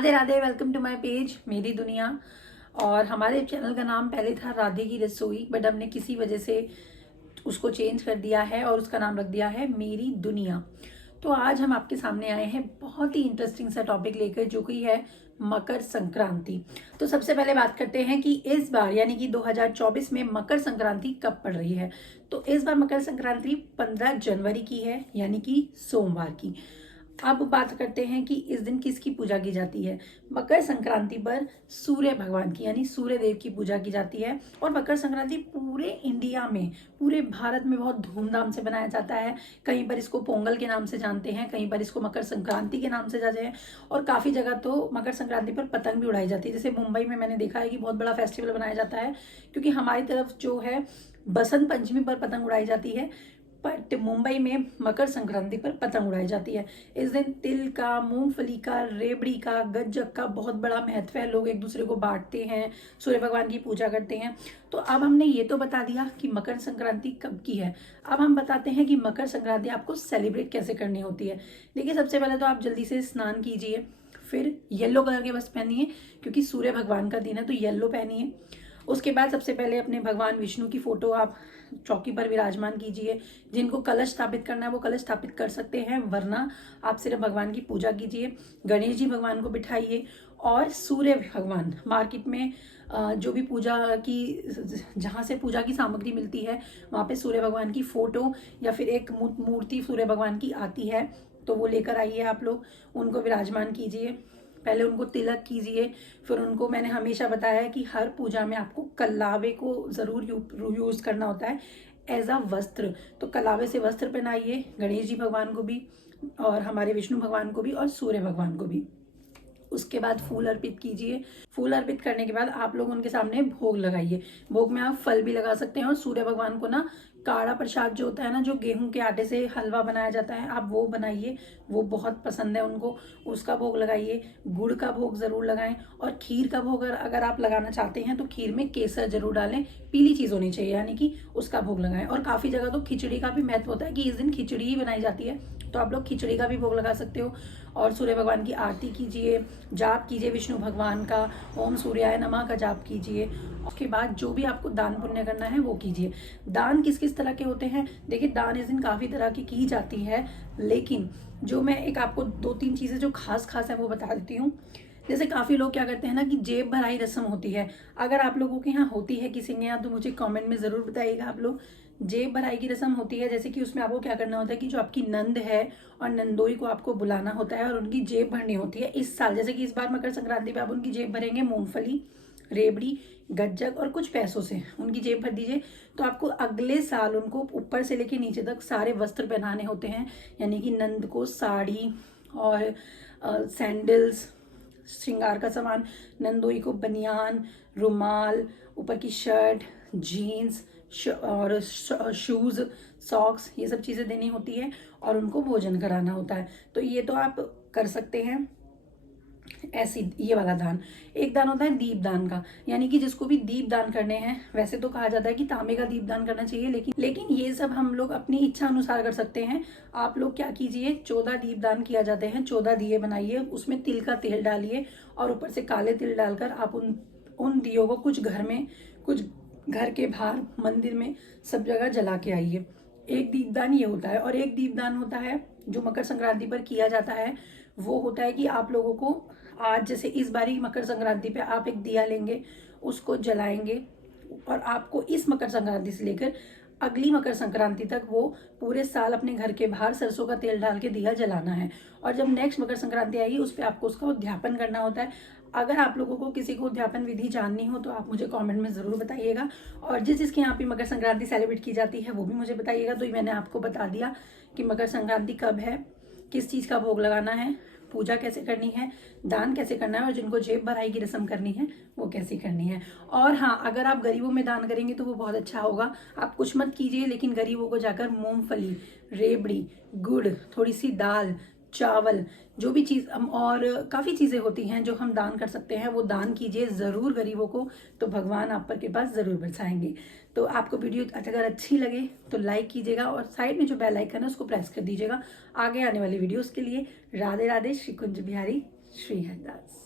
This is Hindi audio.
Radhe Radhe. Welcome to my page मेरी दुनिया। और हमारे चैनल का नाम पहले था राधे की रसोई, बट हमने किसी वजह से उसको चेंज कर दिया है और उसका नाम रख दिया है मेरी दुनिया। तो आज हम आपके सामने आए हैं बहुत ही इंटरेस्टिंग सा टॉपिक लेकर, जो कि है मकर संक्रांति। तो सबसे पहले बात करते हैं कि इस बार यानी कि 2024 में मकर संक्रांति कब पड़ रही है। तो इस बार मकर संक्रांति 15 जनवरी की है, यानी कि सोमवार की। अब बात करते हैं कि इस दिन किसकी पूजा की जाती है। मकर संक्रांति पर सूर्य भगवान की यानी सूर्य देव की पूजा की जाती है। और मकर संक्रांति पूरे इंडिया में, पूरे भारत में बहुत धूमधाम से मनाया जाता है। कहीं पर इसको पोंगल के नाम से जानते हैं, कहीं पर इसको मकर संक्रांति के नाम से जानते हैं, और काफ़ी जगह तो मकर संक्रांति पर पतंग भी उड़ाई जाती है। जैसे मुंबई में मैंने देखा है कि बहुत बड़ा फेस्टिवल बनाया जाता है, क्योंकि हमारी तरफ जो है बसंत पंचमी पर पतंग उड़ाई जाती है, बट मुंबई में मकर संक्रांति पर पतंग उड़ाई जाती है। इस दिन तिल का, मूंगफली का, रेवड़ी का, गज्जक का बहुत बड़ा महत्व है। लोग एक दूसरे को बांटते हैं, सूर्य भगवान की पूजा करते हैं। तो अब हमने ये तो बता दिया कि मकर संक्रांति कब की है। अब हम बताते हैं कि मकर संक्रांति आपको सेलिब्रेट कैसे करनी होती है। देखिए, सबसे पहले तो आप जल्दी से स्नान कीजिए, फिर येलो कलर के वस्त्र पहनिए, क्योंकि सूर्य भगवान का दिन है तो येलो पहनिए। उसके बाद सबसे पहले अपने भगवान विष्णु की फोटो आप चौकी पर विराजमान कीजिए। जिनको कलश स्थापित करना है वो कलश स्थापित कर सकते हैं, वरना आप सिर्फ भगवान की पूजा कीजिए। गणेश जी भगवान को बिठाइए, और सूर्य भगवान मार्केट में जो भी पूजा की, जहाँ से पूजा की सामग्री मिलती है वहाँ पे सूर्य भगवान की फोटो या फिर एक मूर्ति सूर्य भगवान की आती है, तो वो लेकर आइए। आप लोग उनको विराजमान कीजिए, पहले उनको तिलक कीजिए। फिर उनको, मैंने हमेशा बताया है कि हर पूजा में आपको कलावे को ज़रूर यूज़ करना होता है एज अ वस्त्र। तो कलावे से वस्त्र पहनाइए गणेश जी भगवान को भी, और हमारे विष्णु भगवान को भी, और सूर्य भगवान को भी। उसके बाद फूल अर्पित कीजिए। फूल अर्पित करने के बाद आप लोग उनके सामने भोग लगाइए। भोग में आप फल भी लगा सकते हैं, और सूर्य भगवान को ना काढ़ा प्रसाद जो होता है ना, जो गेहूं के आटे से हलवा बनाया जाता है, आप वो बनाइए, वो बहुत पसंद है उनको, उसका भोग लगाइए। गुड़ का भोग जरूर लगाएं, और खीर का भोग अगर आप लगाना चाहते हैं तो खीर में केसर जरूर डालें, पीली चीज़ होनी चाहिए, यानी कि उसका भोग लगाएं। और काफ़ी जगह तो खिचड़ी का भी महत्व होता है कि इस दिन खिचड़ी ही बनाई जाती है, तो आप लोग खिचड़ी का भी भोग लगा सकते हो। और सूर्य भगवान की आरती कीजिए, जाप कीजिए विष्णु भगवान का, ओम सूर्याय नमः का जाप कीजिए। उसके बाद जो भी आपको दान पुण्य करना है वो कीजिए। दान किस किस तरह के होते हैं, देखिए, दान इस दिन काफ़ी तरह की जाती है, लेकिन जो मैं एक आपको 2-3 चीज़ें जो खास है वो बता देती हूँ। जैसे काफ़ी लोग क्या करते हैं ना कि जेब भराई रस्म होती है। अगर आप लोगों के यहाँ होती है किसी के यहाँ, तो मुझे कमेंट में ज़रूर बताइएगा। आप लोग, जेब भराई की रस्म होती है, जैसे कि उसमें आपको क्या करना होता है कि जो आपकी नंद है और नंदोई को आपको बुलाना होता है और उनकी जेब भरनी होती है इस साल। जैसे कि इस बार मकर संक्रांति पे आप उनकी जेब भरेंगे मूंगफली, रेवड़ी, गज्जक और कुछ पैसों से उनकी जेब भर दीजिए। तो आपको अगले साल उनको ऊपर से लेके नीचे तक सारे वस्त्र पहनाने होते हैं, यानी कि नंद को साड़ी और सैंडल्स, श्रृंगार का सामान, नंदोई को बनियान, रुमाल, ऊपर की शर्ट, जीन्स और शूज़, सॉक्स, ये सब चीज़ें देनी होती है, और उनको भोजन कराना होता है। तो ये तो आप कर सकते हैं ऐसी, ये वाला दान। एक दान होता है दीप दान का, यानी कि जिसको भी दीप दान करने हैं, वैसे तो कहा जाता है कि तांबे का दीप दान करना चाहिए, लेकिन ये सब हम लोग अपनी इच्छा अनुसार कर सकते हैं। आप लोग क्या कीजिए, 14 दीप दान किया जाते हैं, 14 दिए बनाइए, उसमें तिल का तेल डालिए, और ऊपर से काले तिल डालकर आप उन दियों को कुछ घर में, कुछ घर के बाहर, मंदिर में, सब जगह जला के आइए। एक दीपदान ये होता है। और एक दीपदान होता है जो मकर संक्रांति पर किया जाता है, वो होता है कि आप लोगों को आज, जैसे इस बारी मकर संक्रांति पे आप एक दिया लेंगे, उसको जलाएंगे, और आपको इस मकर संक्रांति से लेकर अगली मकर संक्रांति तक वो पूरे साल अपने घर के बाहर सरसों का तेल डाल के दिया जलाना है। और जब नेक्स्ट मकर संक्रांति आएगी उस पर आपको उसका उद्यापन करना होता है। अगर आप लोगों को किसी को उद्यापन विधि जाननी हो तो आप मुझे कमेंट में ज़रूर बताइएगा, और जिसके यहाँ पे मकर संक्रांति सेलिब्रेट की जाती है वो भी मुझे बताइएगा। तो मैंने आपको बता दिया कि मकर संक्रांति कब है, किस चीज़ का भोग लगाना है, पूजा कैसे करनी है, दान कैसे करना है, और जिनको जेब भराई की रस्म करनी है वो कैसे करनी है। और हाँ, अगर आप गरीबों में दान करेंगे तो वो बहुत अच्छा होगा। आप कुछ मत कीजिए, लेकिन गरीबों को जाकर मूंगफली, रेवड़ी, गुड़, थोड़ी सी दाल, चावल, जो भी चीज़, और काफ़ी चीज़ें होती हैं जो हम दान कर सकते हैं, वो दान कीजिए ज़रूर गरीबों को, तो भगवान आप पर के पास ज़रूर बरसाएंगे। तो आपको वीडियो अगर अच्छी लगे तो लाइक कीजिएगा, और साइड में जो बेल आइकन है उसको प्रेस कर दीजिएगा आगे आने वाली वीडियोस के लिए। राधे राधे। श्री कुंज बिहारी श्री हरदास।